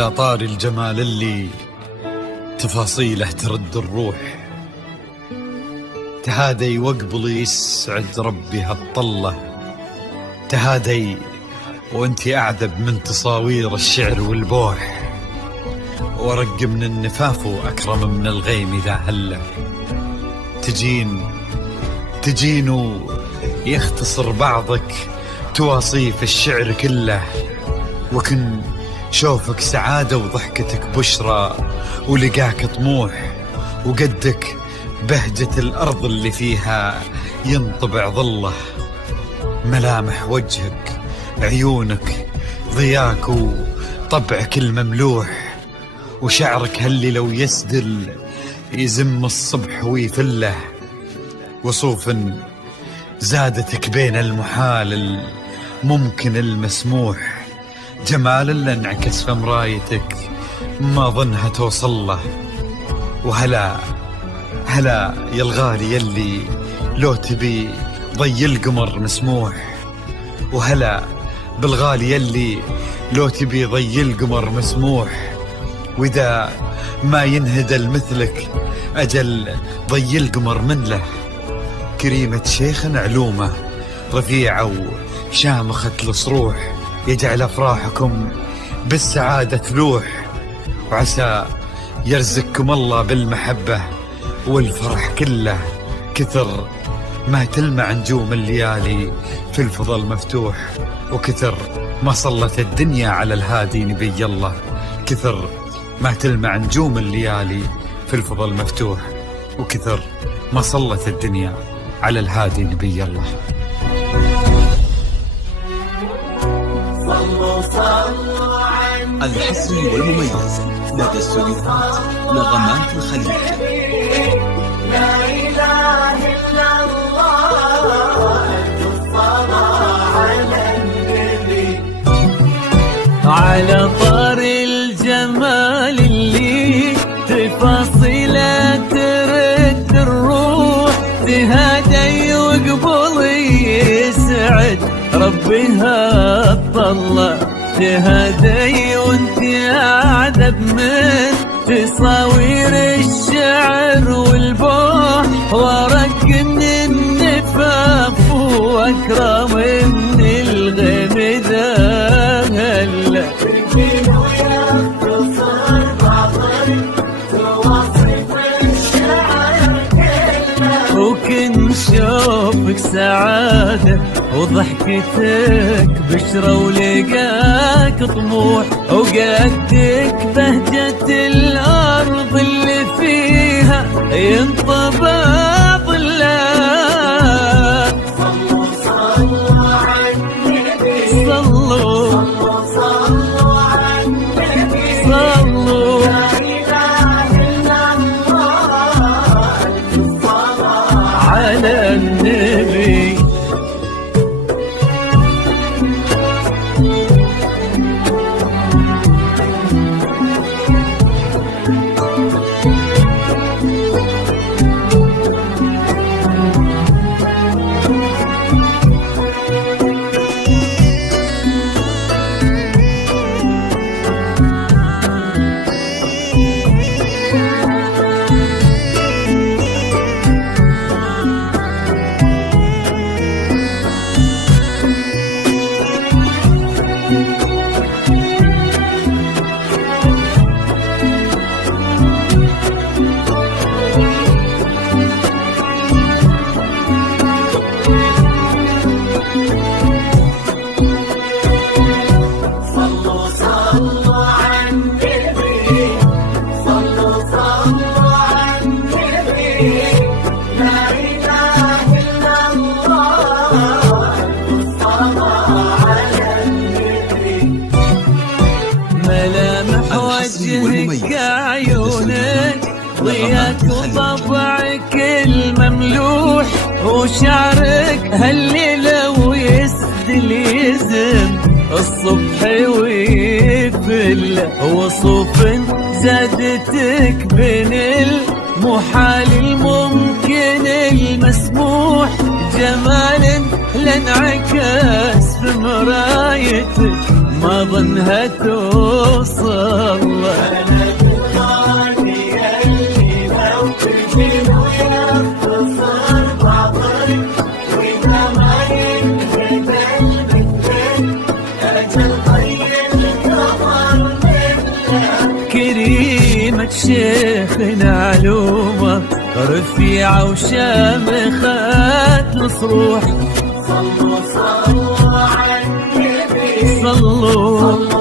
على طار الجمال اللي تفاصيله ترد الروح، تهادي وقبلي يسعد ربي هالطلة، تهادي وانتي أعذب من تصاوير الشعر والبوح، ورق من النفاف وأكرم من الغيم إذا هله، تجين يختصر بعضك تواصيف الشعر كله، وكن شوفك سعادة وضحكتك بشرى، ولقاك طموح، وقدك بهجة الأرض اللي فيها ينطبع ظله، ملامح وجهك عيونك ضياك وطبعك المملوح، وشعرك هاللي لو يسدل يزم الصبح ويفله، وصوف زادتك بين المحال الممكن المسموح، جمال اللي انعكس في مرايتك ما ظنها توصل له، وهلا يا الغالي يلي لو تبي ضي القمر مسموح، وهلا بالغالي يلي لو تبي ضي القمر مسموح، وإذا ما ينهدى مثلك أجل ضي القمر من له، كريمة شيخ علومه رفيعة وشامخة الصروح، يجعل أفراحكم بالسعادة تلوح، وعسى يرزقكم الله بالمحبة والفرح كله، كثر ما تلمع نجوم الليالي في الفضل مفتوح، وكثر ما صلت الدنيا على الهادي نبي الله، كثر ما تلمع نجوم الليالي في الفضل مفتوح، وكثر ما صلت الدنيا على الهادي نبي الله. الحصري والمميز لدى استوديوهات نغمات الخليج. لا إله إلا الله، الصلاة على النبي. على طار الجمال اللي تفاصيله ترد الروح، تهادي وقبلي يسعد ربي هالطلة، تهادي وانتي أعذب من تصاوير الشعر والبوح، ورق من النفاف وأكرم من الغيم ذا هلا، وكن شوفك سعادة وضحكتك بشرى، ولقاك طموح، وقدك بهجة الأرض اللي فيها ينطبع ظله. صلوا على النبي، صلوا على النبي، صلوا. لا إله إلا الله، الصلاة على النبي. ملامح وجهك عيونك ضياك وطبعك المملوح، وشعرك هاللي لو يسدل يزم الصبح ويفل، وصوف زادتك بين المحال الممكن المسموح، جمال لانعكس في مرايتك ما ظنها توصل. بلد الغالي اللي لو تجي ويختصر بعضك وإذا ما ينقبل مثلك أجل طيب القمر منك. كريمة شيخنا علومة رفيعة وشامخة الصروح. صلوا على النبي صلوا